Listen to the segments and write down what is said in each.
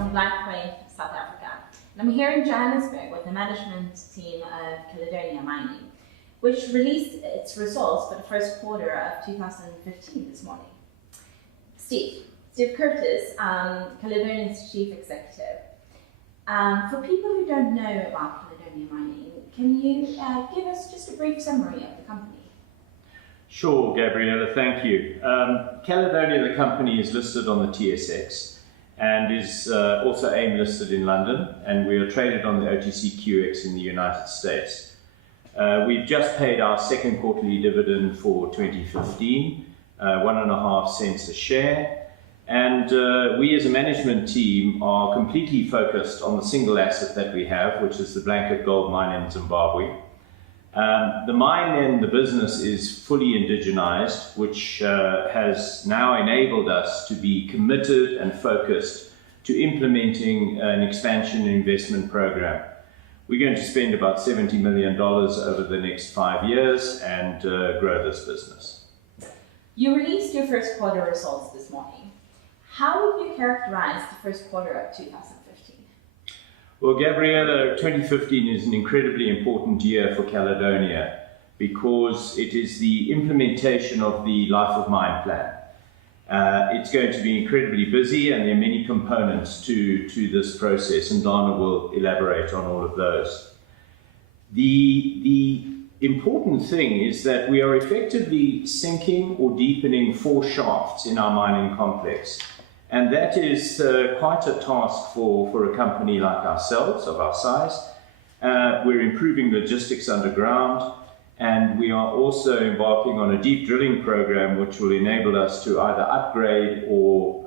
from Blackpool, South Africa. And I'm here in Johannesburg with the management team of Caledonia Mining, which released its results for the first quarter of 2015 this morning. Steve Curtis, Caledonia's chief executive. For people who don't know about Caledonia Mining, can you give us just a brief summary of the company? Sure, Gabriella, thank you. Caledonia, the company, is listed on the TSX and is also AIM listed in London, and we are traded on the OTCQX in the United States. We've just paid our second quarterly dividend for 2015, 1.5 cents a share, and we as a management team are completely focused on the single asset that we have, which is the Blanket Gold Mine in Zimbabwe. The mine and the business is fully indigenized, which has now enabled us to be committed and focused to implementing an expansion and investment program. We're going to spend about $70 million over the next 5 years and grow this business. You released your first quarter results this morning. How would you characterize the first quarter of 2015? Well, Gabriella, 2015 is an incredibly important year for Caledonia because it is the implementation of the Life of Mine plan. It's going to be incredibly busy, and there are many components to this process, and Dana will elaborate on all of those. The important thing is that we are effectively sinking or deepening 4 shafts in our mining complex. And that is quite a task for a company like ourselves, of our size. We're improving logistics underground, and we are also embarking on a deep drilling program which will enable us to either upgrade or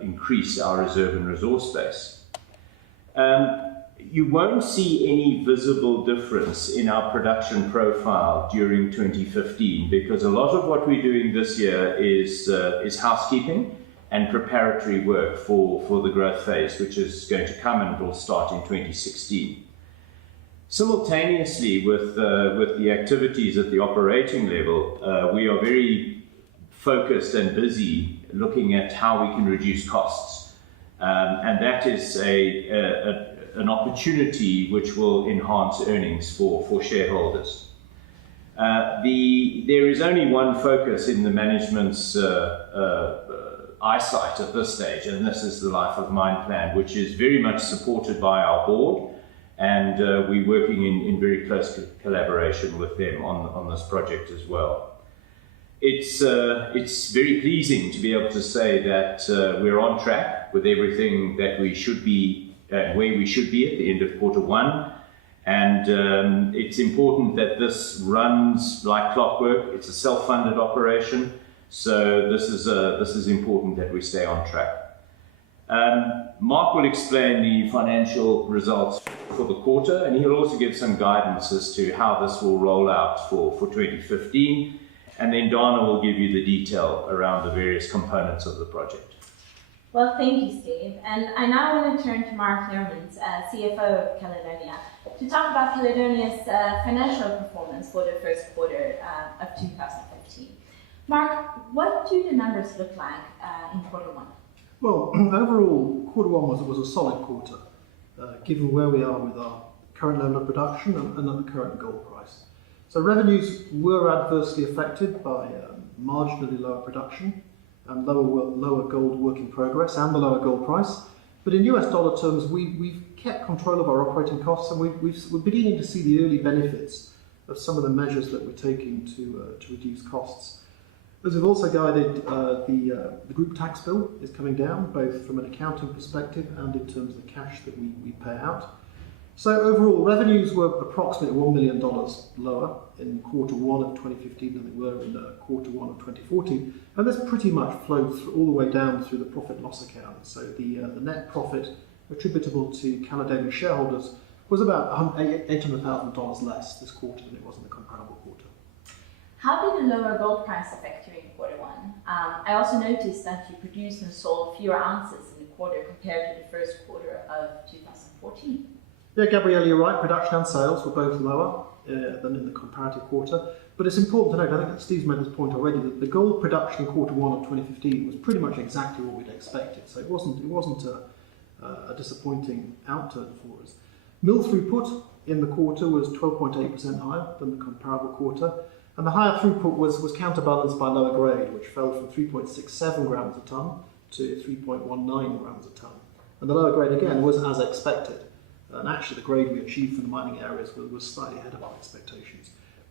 increase our reserve and resource base. You won't see any visible difference in our production profile during 2015 because a lot of what we're doing this year is housekeeping and preparatory work for the growth phase, which is going to come and will start in 2016. Simultaneously with the activities at the operating level, we are very focused and busy looking at how we can reduce costs. And that is an opportunity which will enhance earnings for shareholders. There is only one focus in the management's eyesight at this stage, and this is the Life of Mine plan, which is very much supported by our board, and we're working in very close collaboration with them on this project as well. It's very pleasing to be able to say that we're on track with everything that we should be, where we should be at the end of quarter 1, and it's important that this runs like clockwork. It's a self-funded operation. So this is important that we stay on track. Mark will explain the financial results for the quarter, and he'll also give some guidance as to how this will roll out for 2015. And then Dana will give you the detail around the various components of the project. Well, thank you, Steve. And I now want to turn to Mark Learmonth, CFO of Caledonia, to talk about Caledonia's financial performance for the first quarter of 2015. Mark, what do the numbers look like in quarter 1? Well, overall, quarter 1 was a solid quarter, given where we are with our current level of production and at the current gold price. So revenues were adversely affected by marginally lower production and lower gold work in progress and the lower gold price. But in US dollar terms, we've kept control of our operating costs, and we're beginning to see the early benefits of some of the measures that we're taking to reduce costs. As we've also guided, the group tax bill is coming down, both from an accounting perspective and in terms of the cash that we pay out. So overall, revenues were approximately $1 million lower in quarter 1 of 2015 than they were in quarter 1 of 2014, and this pretty much flowed all the way down through the profit and loss account. So the net profit attributable to Caledonia shareholders was about $800,000 less this quarter than it was in the comparable quarter. How did the lower gold price affect you in quarter 1? I also noticed that you produced and sold fewer ounces in the quarter compared to the first quarter of 2014. Yeah, Gabrielle, you're right. Production and sales were both lower than in the comparative quarter. But it's important to note, I think that Steve's made this point already, that the gold production in quarter 1 of 2015 was pretty much exactly what we'd expected. So it wasn't a disappointing outturn for us. Mill throughput in the quarter was 12.8% higher than the comparable quarter, and the higher throughput was counterbalanced by lower grade, which fell from 3.67 grams a tonne to 3.19 grams a tonne. And the lower grade again was as expected, and actually the grade we achieved from the mining areas was slightly ahead of our expectations.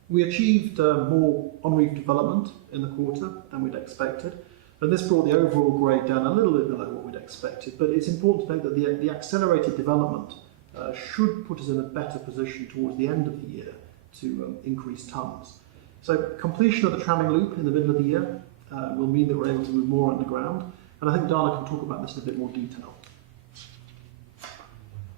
We achieved more on-reef development in the quarter than we'd expected, and this brought the overall grade down a little bit below what we'd expected, but it's important to note that the accelerated development should put us in a better position towards the end of the year to increase tonnes. So completion of the tramming loop in the middle of the year will mean that we're able to move more underground, and I think Dana can talk about this in a bit more detail.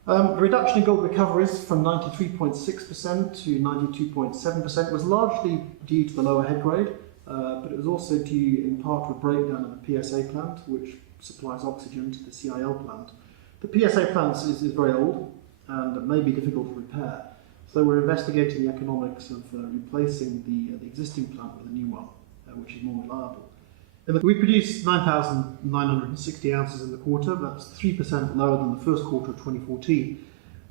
The reduction in gold recoveries from 93.6% to 92.7% was largely due to the lower head grade, but it was also due in part to a breakdown of the PSA plant, which supplies oxygen to the CIL plant. The PSA plant is very old and may be difficult to repair, so we're investigating the economics of replacing the existing plant with a new one, which is more reliable. We produced 9,960 ounces in the quarter. That's 3% lower than the first quarter of 2014.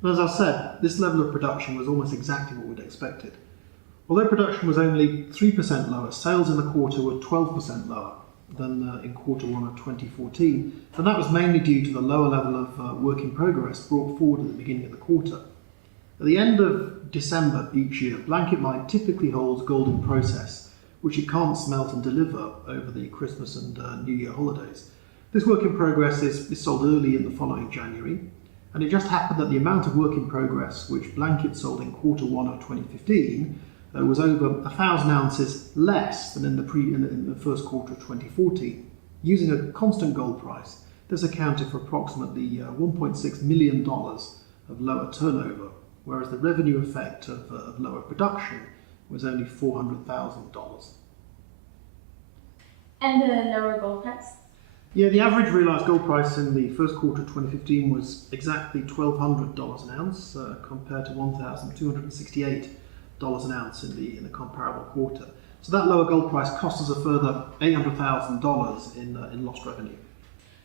And as I said, this level of production was almost exactly what we'd expected. Although production was only 3% lower, sales in the quarter were 12% lower than in quarter one of 2014, and that was mainly due to the lower level of work in progress brought forward at the beginning of the quarter. At the end of December each year, Blanket Mine typically holds gold in process, which it can't smelt and deliver over the Christmas and New Year holidays. This work in progress is sold early in the following January, and it just happened that the amount of work in progress which Blanket sold in quarter one of 2015 was over 1,000 ounces less than in the first quarter of 2014. Using a constant gold price, this accounted for approximately $1.6 million of lower turnover, whereas the revenue effect of lower production was only $400,000. And the lower gold price? Yeah, the average realised gold price in the first quarter of 2015 was exactly $1,200 an ounce, compared to $1,268 an ounce in the comparable quarter. So that lower gold price cost us a further $800,000 in lost revenue.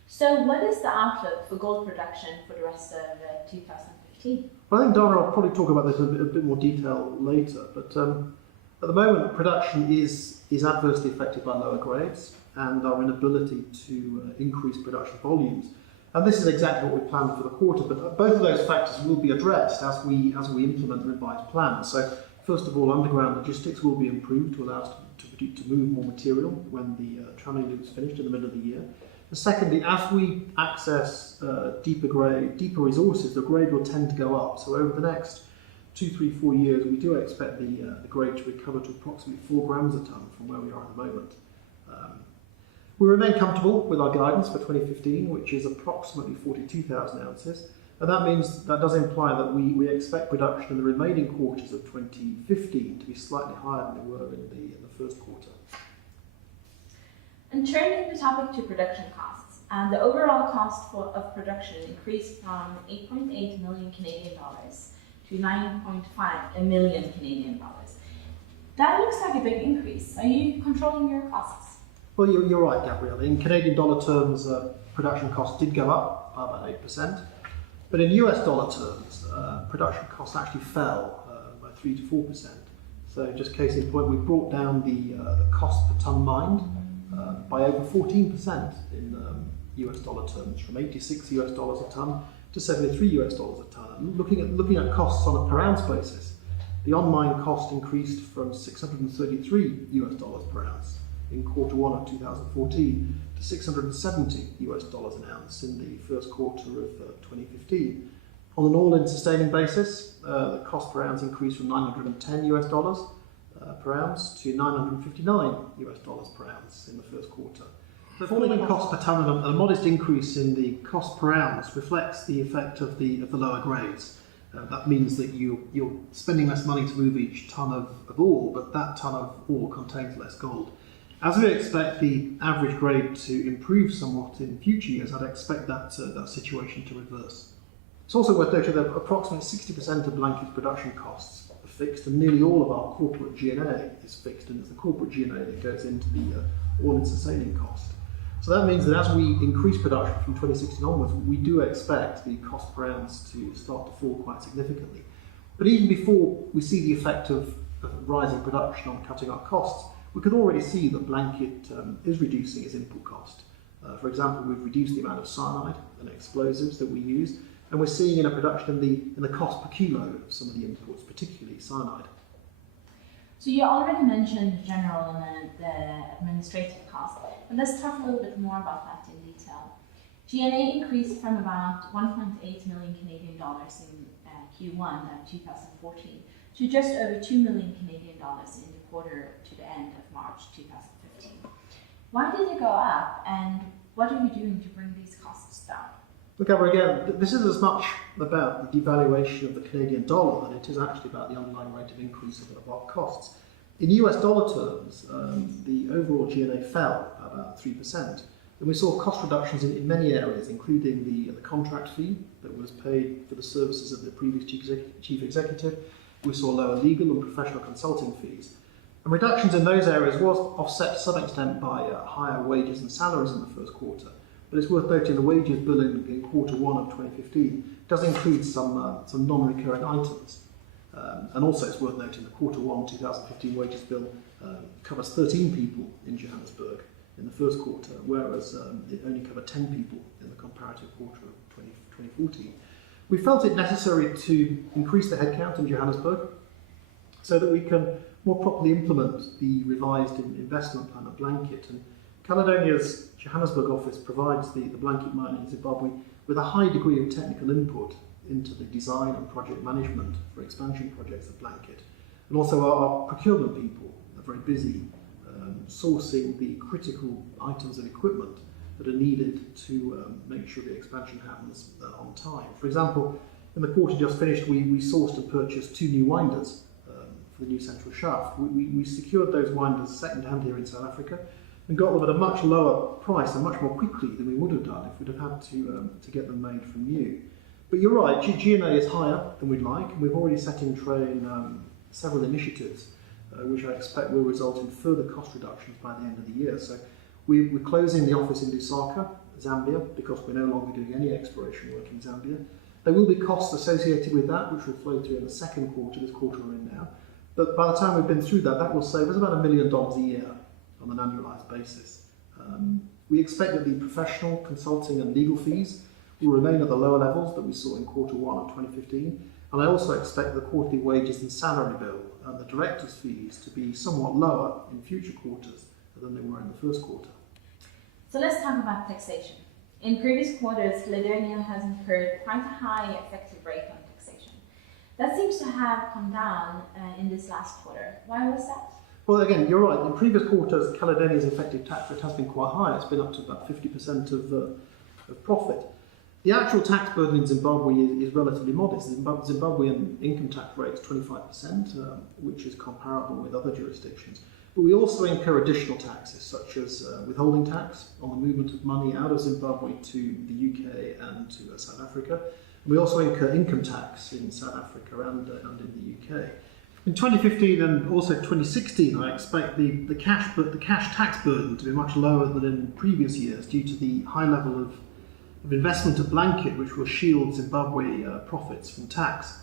So what is the outlook for gold production for the rest of 2015? Well, I think Dana will probably talk about this in a bit more detail later, but at the moment production is adversely affected by lower grades and our inability to increase production volumes. And this is exactly what we planned for the quarter, but both of those factors will be addressed as we implement the revised plan. So first of all, underground logistics will be improved to allow us to move more material when the tramming loop is finished in the middle of the year. And secondly, as we access deeper resources, the grade will tend to go up. So over the next 2, 3, 4 years, we do expect the grade to recover to approximately 4 grams a tonne from where we are at the moment. We remain comfortable with our guidance for 2015, which is approximately 42,000 ounces. And that means that does imply that we expect production in the remaining quarters of 2015 to be slightly higher than they were in the first quarter. And turning the topic to production costs, the overall cost of production increased from 8.8 million Canadian dollars to 9.5 million Canadian dollars. That looks like a big increase. Are you controlling your costs? Well, you're right, Gabrielle. In Canadian dollar terms, production costs did go up by about 8%. But in US dollar terms, production costs actually fell by 3 to 4%. So just case in point, we brought down the cost per tonne mined by over 14% in US dollar terms, from 86 US dollars a tonne to 73 US dollars a tonne. Looking at costs on a per ounce basis, the on-mine cost increased from 633 US dollars per ounce in quarter one of 2014 to 670 US dollars an ounce in the first quarter of 2015. On an all-in sustaining basis, the cost per ounce increased from 910 US dollars per ounce to 959 US dollars per ounce in the first quarter. The falling cost per tonne and a modest increase in the cost per ounce reflects the effect of the lower grades. That means that you're spending less money to move each tonne of ore, but that tonne of ore contains less gold. As we expect the average grade to improve somewhat in future years, I'd expect that situation to reverse. It's also worth noting that approximately 60% of Blanket's production costs are fixed, and nearly all of our corporate G&A is fixed, and it's the corporate G&A that goes into the all-in sustaining cost. So that means that as we increase production from 2016 onwards, we do expect the cost per ounce to start to fall quite significantly. But even before we see the effect of rising production on cutting our costs, we can already see that Blanket is reducing its input cost. For example, we've reduced the amount of cyanide and explosives that we use, and we're seeing in a production in the cost per kilo of some of the inputs, particularly cyanide. So you already mentioned the general and the administrative costs, but let's talk a little bit more about that in detail. G&A increased from about 1.8 million Canadian dollars in Q1 of 2014 to just over 2 million Canadian dollars in the quarter to the end of March 2015. Why did it go up, and what are you doing to bring these costs down? Look, again, this is as much about the devaluation of the Canadian dollar than it is actually about the underlying rate of increase of our costs. In US dollar terms, the overall G&A fell by about 3%. And we saw cost reductions in many areas, including the contract fee that was paid for the services of the previous chief executive. We saw lower legal and professional consulting fees. And reductions in those areas was offset to some extent by higher wages and salaries in the first quarter. But it's worth noting the wages bill in quarter one of 2015 does include some non-recurring items. And also it's worth noting the quarter one 2015 wages bill covers 13 people in Johannesburg in the first quarter, whereas it only covered 10 people in the comparative quarter of 2014. We felt it necessary to increase the headcount in Johannesburg so that we can more properly implement the revised investment plan of Blanket. And Caledonia's Johannesburg office provides the Blanket mine in Zimbabwe with a high degree of technical input into the design and project management for expansion projects of Blanket. And also our procurement people are very busy sourcing the critical items and equipment that are needed to make sure the expansion happens on time. For example, in the quarter just finished, we sourced and purchased 2 new winders for the new central shaft. We secured those winders second hand here in South Africa and got them at a much lower price and much more quickly than we would have done if we'd have had to get them made from new. But you're right, G&A is higher than we'd like, and we've already set in train several initiatives which I expect will result in further cost reductions by the end of the year. So we're closing the office in Lusaka, Zambia, because we're no longer doing any exploration work in Zambia. There will be costs associated with that, which will flow through in the second quarter, this quarter we're in now. But by the time we've been through that, that will save us about $1 million a year on an annualised basis. We expect that the professional, consulting and legal fees will remain at the lower levels that we saw in quarter one of 2015. And I also expect the quarterly wages and salary bill and the directors' fees to be somewhat lower in future quarters than they were in the first quarter. So let's talk about taxation. In previous quarters, Caledonia has incurred quite a high effective rate on taxation. That seems to have come down in this last quarter. Why was that? Well, again, you're right. In previous quarters, Caledonia's effective tax rate has been quite high. It's been up to about 50% of profit. The actual tax burden in Zimbabwe is relatively modest. The Zimbabwean income tax rate is 25%, which is comparable with other jurisdictions. But we also incur additional taxes, such as withholding tax on the movement of money out of Zimbabwe to the UK and to South Africa. We also incur income tax in South Africa and in the UK. In 2015 and also 2016, I expect the cash tax burden to be much lower than in previous years due to the high level of investment of Blanket, which will shield Zimbabwe profits from tax.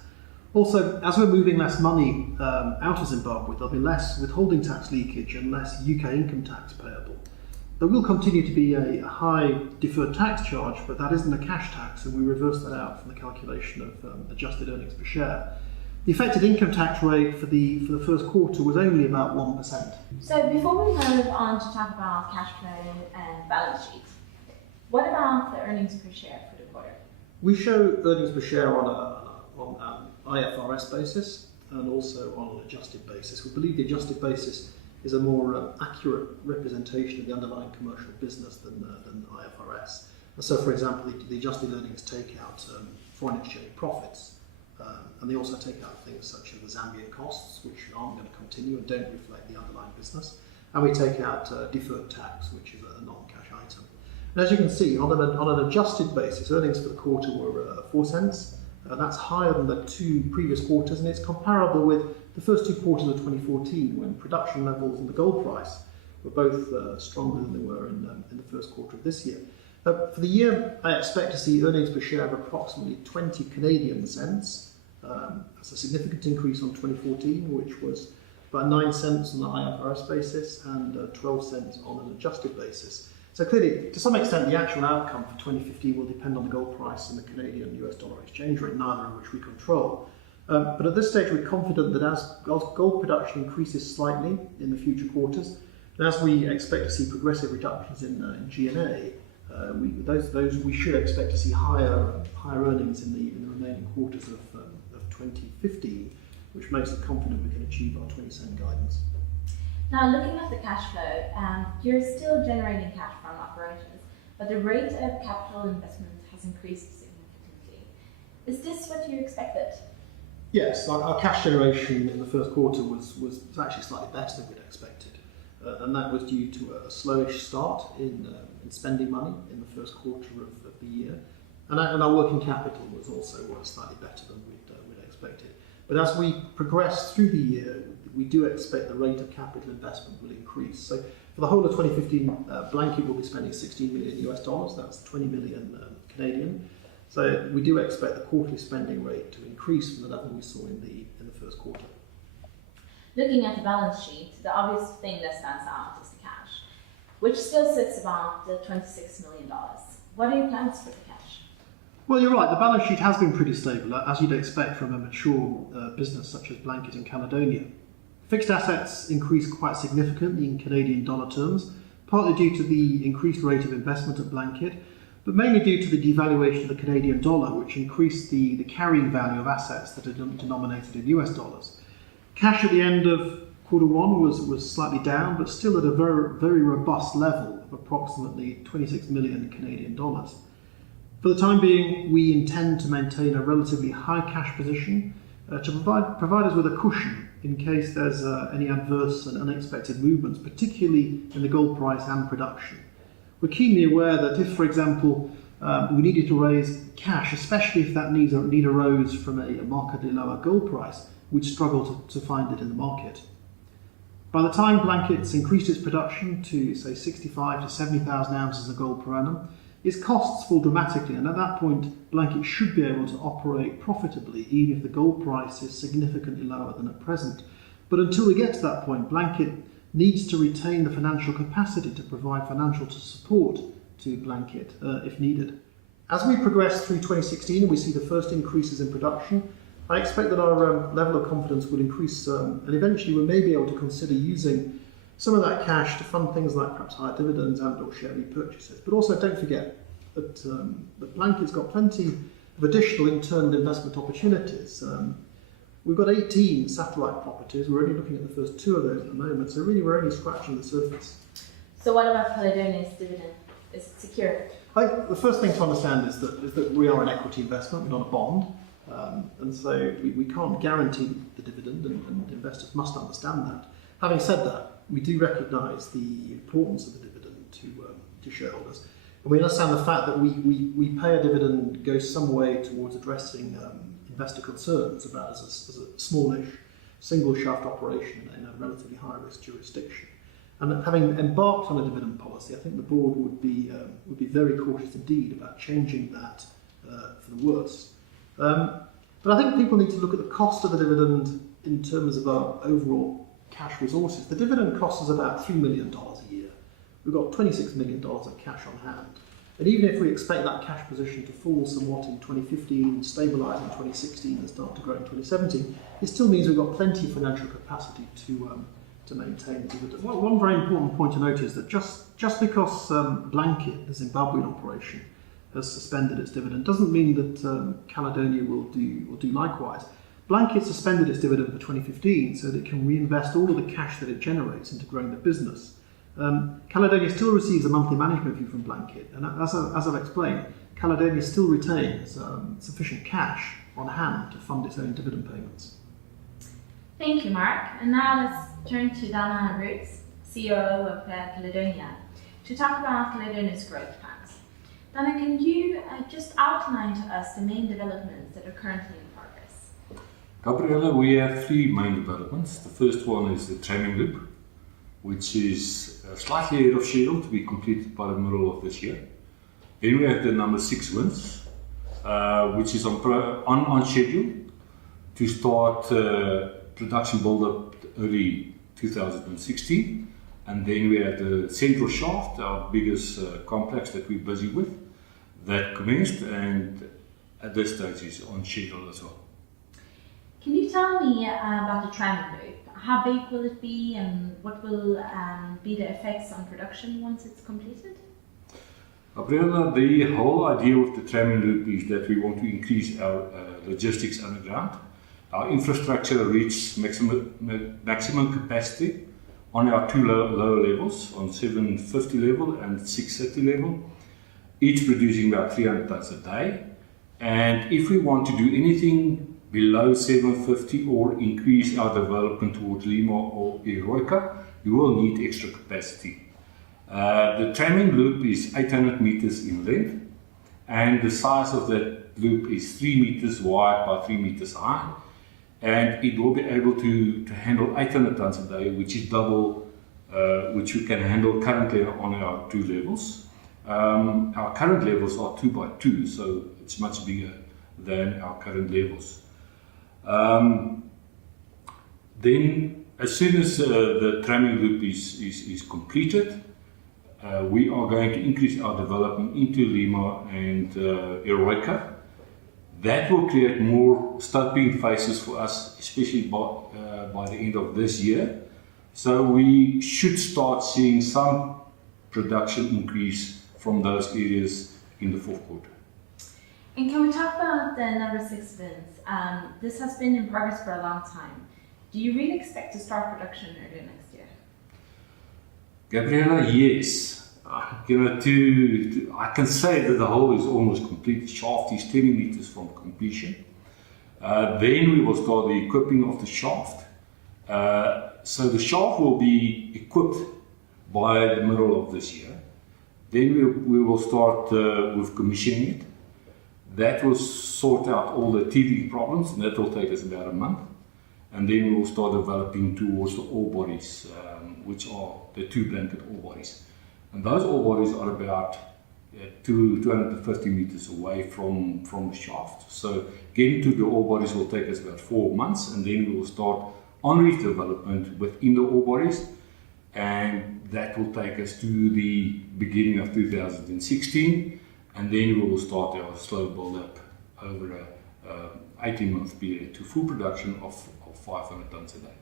Also, as we're moving less money out of Zimbabwe, there'll be less withholding tax leakage and less UK income tax payable. There will continue to be a high deferred tax charge, but that isn't a cash tax, and we reverse that out from the calculation of adjusted earnings per share. The effective income tax rate for the first quarter was only about 1%. So before we move on to talk about cash flow and balance sheet, what about the earnings per share for the quarter? We show earnings per share on an IFRS basis and also on an adjusted basis. We believe the adjusted basis is a more accurate representation of the underlying commercial business than IFRS. And so, for example, the adjusted earnings take out foreign exchange profits, and they also take out things such as the Zambian costs, which aren't going to continue and don't reflect the underlying business. And we take out deferred tax, which is a non-cash item. And as you can see, on an adjusted basis, earnings for the quarter were 4 cents. That's higher than the 2 previous quarters, and it's comparable with the first 2 quarters of 2014, when production levels and the gold price were both stronger than they were in the first quarter of this year. For the year, I expect to see earnings per share of approximately 20 Canadian cents. That's a significant increase on 2014, which was about 9 cents on the IFRS basis and 12 cents on an adjusted basis. So clearly, to some extent, the actual outcome for 2015 will depend on the gold price and the Canadian US dollar exchange rate, neither of which we control. But at this stage, we're confident that as gold production increases slightly in the future quarters, and as we expect to see progressive reductions in G&A, we should expect to see higher earnings in the remaining quarters of 2015, which makes us confident we can achieve our 20-cent guidance. Now, looking at the cash flow, you're still generating cash from operations, but the rate of capital investment has increased significantly. Is this what you expected? Yes, our cash generation in the first quarter was actually slightly better than we'd expected, and that was due to a slowish start in spending money in the first quarter of the year, and our working capital was also slightly better than we'd expected. But as we progress through the year, we do expect the rate of capital investment will increase. So for the whole of 2015, Blanket will be spending $16 million US dollars. That's 20 million Canadian. So we do expect the quarterly spending rate to increase from the level we saw in the first quarter. Looking at the balance sheet, the obvious thing that stands out is the cash, which still sits about $26 million. What are your plans for the cash? Well, you're right. The balance sheet has been pretty stable, as you'd expect from a mature business such as Blanket in Caledonia. Fixed assets increased quite significantly in Canadian dollar terms, partly due to the increased rate of investment at Blanket, but mainly due to the devaluation of the Canadian dollar, which increased the carrying value of assets that are denominated in US dollars. Cash at the end of quarter one was slightly down, but still at a very, very robust level of approximately 26 million Canadian dollars. For the time being, we intend to maintain a relatively high cash position to provide us with a cushion in case there's any adverse and unexpected movements, particularly in the gold price and production. We're keenly aware that if, for example, we needed to raise cash, especially if that need arose from a markedly lower gold price, we'd struggle to find it in the market. By the time Blanket's increased its production to, say, 65 to 70,000 ounces of gold per annum, its costs fall dramatically, and at that point, Blanket should be able to operate profitably, even if the gold price is significantly lower than at present. But until we get to that point, Blanket needs to retain the financial capacity to provide financial support to Blanket if needed. As we progress through 2016 and we see the first increases in production, I expect that our level of confidence will increase, and eventually we may be able to consider using some of that cash to fund things like perhaps higher dividends and or share repurchases. But also don't forget that Blanket's got plenty of additional internal investment opportunities. We've got 18 satellite properties. We're only looking at the first 2 of those at the moment, so really we're only scratching the surface. So what about Caledonia's dividend? Is it secure? I think the first thing to understand is that we are an equity investment, we're not a bond, and so we can't guarantee the dividend, and investors must understand that. Having said that, we do recognise the importance of the dividend to shareholders, and we understand the fact that we pay a dividend goes some way towards addressing investor concerns about as a smallish single shaft operation in a relatively high risk jurisdiction. And having embarked on a dividend policy, I think the board would be very cautious indeed about changing that for the worse. But I think people need to look at the cost of the dividend in terms of our overall cash resources. The dividend costs us about $3 million a year. We've got $26 million of cash on hand. And even if we expect that cash position to fall somewhat in 2015, stabilise in 2016 and start to grow in 2017, it still means we've got plenty of financial capacity to maintain the dividend. One very important point to note is that just because Blanket, the Zimbabwean operation, has suspended its dividend doesn't mean that Caledonia will do likewise. Blanket suspended its dividend for 2015 so that it can reinvest all of the cash that it generates into growing the business. Caledonia still receives a monthly management fee from Blanket, and as I've explained, Caledonia still retains sufficient cash on hand to fund its own dividend payments. Thank you, Mark. And now let's turn to Dana Roots, COO of Caledonia, to talk about Caledonia's growth plans. Dana, can you just outline to us the main developments that are currently in progress? Gabriella, we have 3 main developments. The first one is the tramming loop. which is slightly ahead of schedule to be completed by the middle of this year. Then we have the number 6 winds, which is on schedule to start production build-up early 2016. And then we have the central shaft, our biggest complex that we're busy with, that commenced and at this stage is on schedule as well. Can you tell me about the tramming loop? How big will it be and what will be the effects on production once it's completed? Gabriela, the whole idea of the tramming loop is that we want to increase our logistics underground. Our infrastructure reaches maximum capacity on our two lower levels, on 750 level and 630 level, each producing about 300 tons a day. And if we want to do anything below 750 or increase our development towards Lima or Eroica, we will need extra capacity. The tramming loop is 800 meters in length, and the size of that loop is 3 meters wide by 3 meters high, and it will be able to handle 800 tons a day, which is double which we can handle currently on our two levels. Our current levels are 2 by 2, so it's much bigger than our current levels. Then, as soon as the tramming loop is completed, we are going to increase our development into Lima and Eroica. That will create more stoping phases for us, especially by the end of this year. So we should start seeing some production increase from those areas in the fourth quarter. And can we talk about the number 6 bins? This has been in progress for a long time. Do you really expect to start production early next year? Gabriela, yes. I can say that the hole is almost complete. The shaft is 20 meters from completion. Then we will start the equipping of the shaft. So the shaft will be equipped by the middle of this year. Then we will start with commissioning it. That will sort out all the teething problems, and that will take us about a month. And then we will start developing towards the ore bodies, which are the 2 blanket ore bodies. And those ore bodies are about 250 meters away from the shaft. So getting to the ore bodies will take us about 4 months, and then we will start on-reef development within the ore bodies, and that will take us to the beginning of 2016, and then we will start our slow build-up over a 18-month period to full production of 500 tons a day.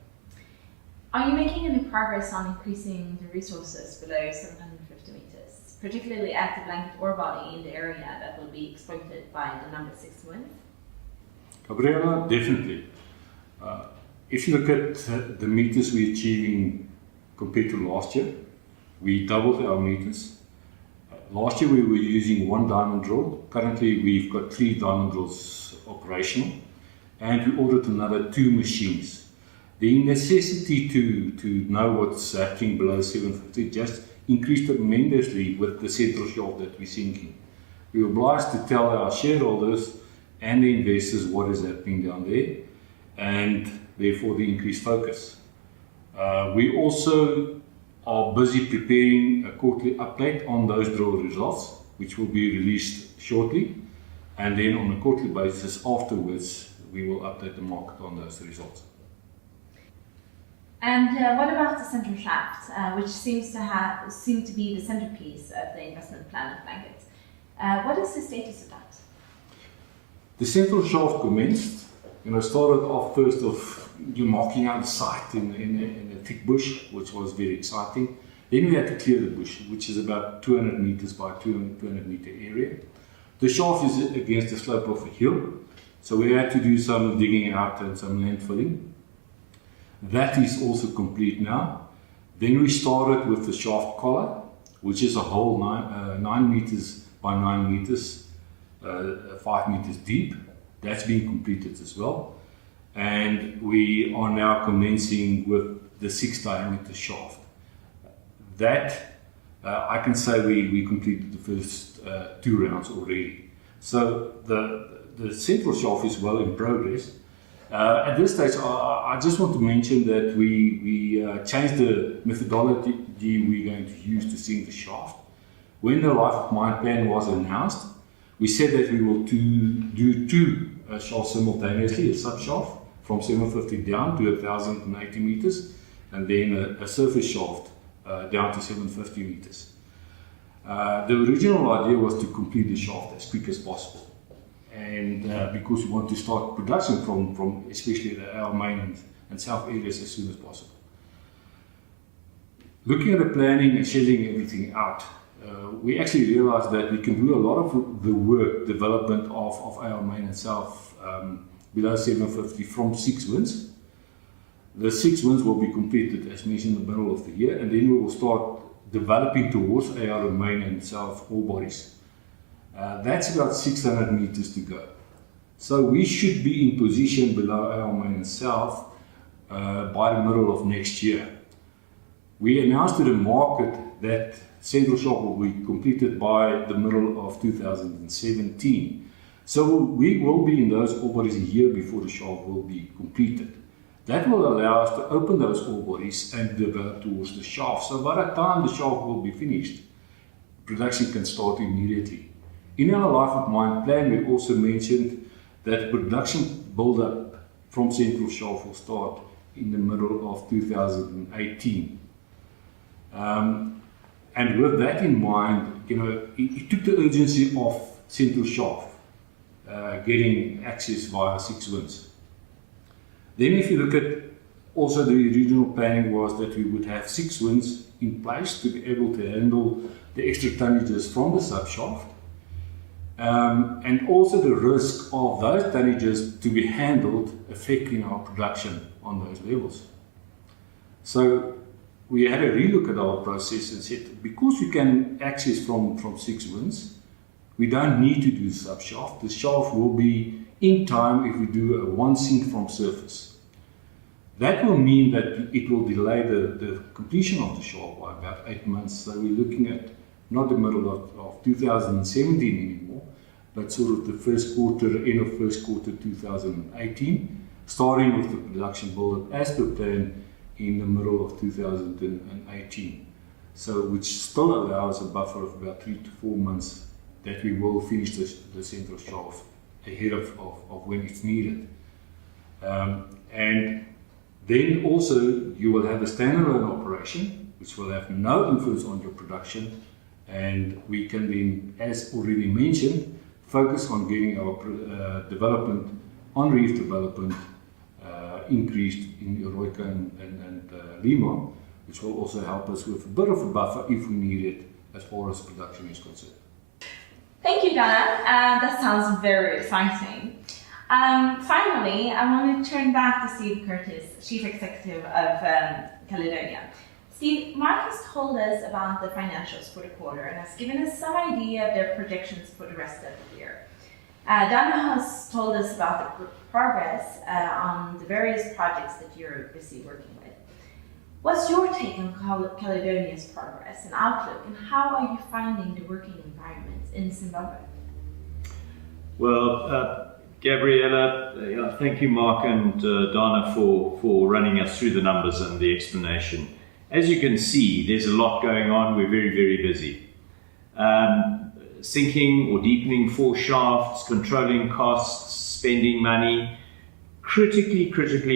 Are you making any progress on increasing the resources below 750 meters, particularly at the blanket ore body in the area that will be exploited by the number 6 winds? Gabriela, definitely. If you look at the meters we're achieving compared to last year, we doubled our meters. Last year we were using 1 diamond drill. Currently we've got 3 diamond drills operational, and we ordered another 2 machines. The necessity to know what's happening below 750 just increased tremendously with the central shaft that we're sinking. We were obliged to tell our shareholders and the investors what is happening down there, and therefore the increased focus. We also are busy preparing a quarterly update on those drill results, which will be released shortly, and then on a quarterly basis afterwards we will update the market on those results. And what about the central shaft, which seems to be the centerpiece of the investment plan of Blanket? What is the status of that? The central shaft commenced. Started off first of marking out the site in a thick bush, which was very exciting. Then we had to clear the bush, which is about 200 meters by 200 meter area. The shaft is against the slope of a hill, so we had to do some digging out and some land filling. That is also complete now. Then we started with the shaft collar, which is a hole 9 meters by 9 meters, 5 meters deep. That's been completed as well. And we are now commencing with the 6 diameter shaft. That, I can say we completed the first 2 rounds already. So the central shaft is well in progress. At this stage, I just want to mention that we changed the methodology we're going to use to sink the shaft. When the life of mine plan was announced, we said that we will do two shafts simultaneously, a sub-shaft from 750 down to 1,080 meters, and then a surface shaft down to 750 meters. The original idea was to complete the shaft as quick as possible. And because we want to start production from especially our main and south areas as soon as possible. Looking at the planning and scheduling everything out, we actually realized that we can do a lot of the work development of our main and south below 750 from 6 winds. The 6 winds will be completed as mentioned in the middle of the year, and then we will start developing towards our main and south ore bodies. That's about 600 meters to go. So we should be in position below our main and south by the middle of next year. We announced to the market that Central Shaft will be completed by the middle of 2017. So we will be in those ore bodies a year before the shaft will be completed. That will allow us to open those ore bodies and develop towards the shaft. So by the time the shaft will be finished, production can start immediately. In our life of mine plan, we also mentioned that production build-up from Central Shaft will start in the middle of 2018. And with that in mind, it took the urgency of Central Shaft getting access via 6 winds. Then if you look at also the original planning was that we would have 6 winds in place to be able to handle the extra tonnages from the subshaft. And also the risk of those tonnages to be handled affecting our production on those levels. So we had a relook at our process and said, because we can access from 6 winds, we don't need to do subshaft. The shaft will be in time if we do a 1 sink from surface. That will mean that it will delay the completion of the shaft by about 8 months. So we're looking at not the middle of 2017 anymore, but sort of the first quarter, end of first quarter 2018, starting with the production build-up as per plan in the middle of 2018. So which still allows a buffer of about 3 to 4 months that we will finish the central shaft ahead of when it's needed. And then also you will have a standalone operation which will have no influence on your production, and we can then, as already mentioned, focus on getting our development, on-reef development increased in Eroica and Lima, which will also help us with a bit of a buffer if we need it as far as production is concerned. Thank you, Ghana. That sounds very exciting. Finally, I want to turn back to Steve Curtis, Chief Executive of Caledonia. Steve, Mark has told us about the financials for the quarter and has given us some idea of their projections for the rest of the year. Dana has told us about the progress on the various projects that you're busy working with. What's your take on Caledonia's progress and outlook, and how are you finding the working environment in Zimbabwe? Well, Gabriella, thank you, Mark and Dana, for running us through the numbers and the explanation. As you can see, there's a lot going on. We're very, very busy. Sinking or deepening 4 shafts, controlling costs, spending money. Critically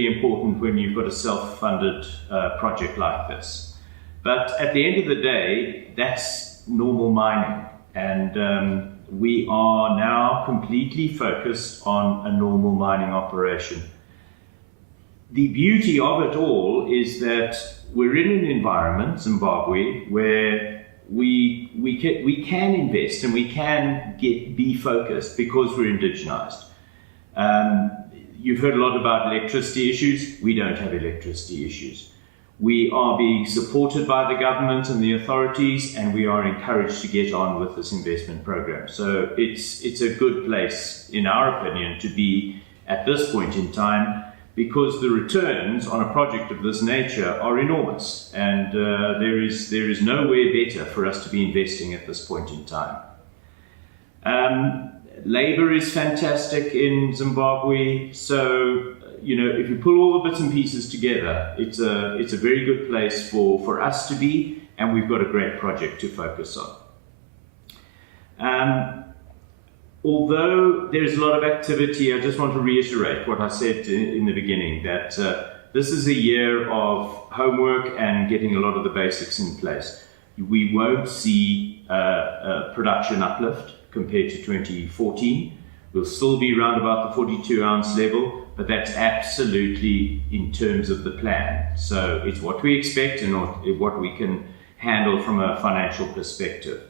important when you've got a self-funded project like this. But at the end of the day, that's normal mining. And we are now completely focused on a normal mining operation. The beauty of it all is that we're in an environment, Zimbabwe, where we can invest and we can be focused because we're indigenized. You've heard a lot about electricity issues. We don't have electricity issues. We are being supported by the government and the authorities, and we are encouraged to get on with this investment program. So it's a good place, in our opinion, to be at this point in time, because the returns on a project of this nature are enormous, and there is nowhere better for us to be investing at this point in time. Labour is fantastic in Zimbabwe, so if you pull all the bits and pieces together, it's a very good place for us to be, and we've got a great project to focus on. Although there's a lot of activity, I just want to reiterate what I said in the beginning, that this is a year of homework and getting a lot of the basics in place. We won't see a production uplift compared to 2014. We'll still be around about the 42 ounce level, but that's absolutely in terms of the plan. So it's what we expect and what we can handle from a financial perspective.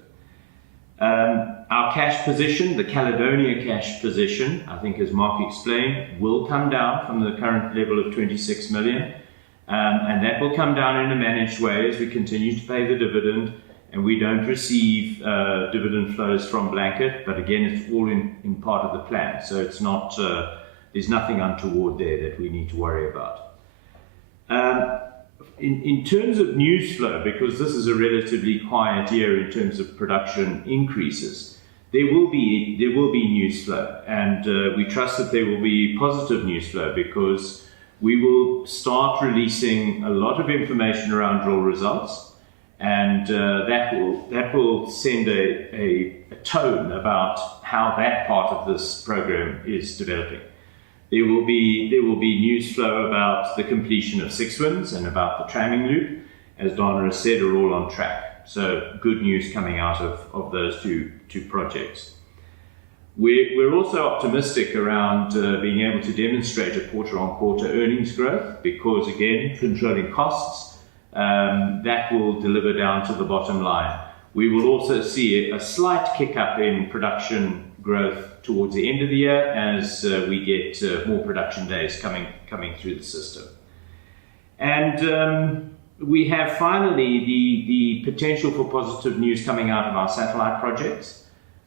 Our cash position, the Caledonia cash position, I think as Mark explained, will come down from the current level of 26 million. And that will come down in a managed way as we continue to pay the dividend, and we don't receive dividend flows from Blanket, but again, it's all in part of the plan. So it's not, there's nothing untoward there that we need to worry about. In terms of news flow, because this is a relatively quiet year in terms of production increases, there will be news flow, and we trust that there will be positive news flow, because we will start releasing a lot of information around drill results, and that will send a tone about how that part of this program is developing. There will be news flow about the completion of Six Winds and about the tramming loop, as Donna has said, are all on track. So good news coming out of those two projects. We're also optimistic around being able to demonstrate a quarter-on-quarter earnings growth, because again, controlling costs, that will deliver down to the bottom line. We will also see a slight kick up in production growth towards the end of the year as we get more production days coming through the system. And we have finally the potential for positive news coming out of our satellite projects.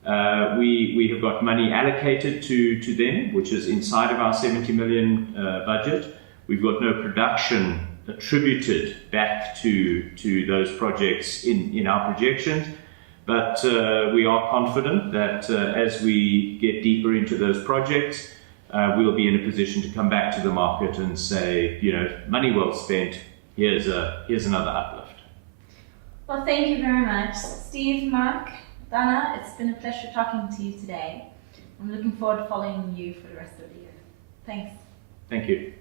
We have got money allocated to them, which is inside of our 70 million budget. We've got no production attributed back to those projects in our projections, but we are confident that as we get deeper into those projects, we'll be in a position to come back to the market and say, money well spent, here's another uplift. Well, thank you very much, Steve, Mark, Donna. It's been a pleasure talking to you today. I'm looking forward to following you for the rest of the year. Thanks. Thank you.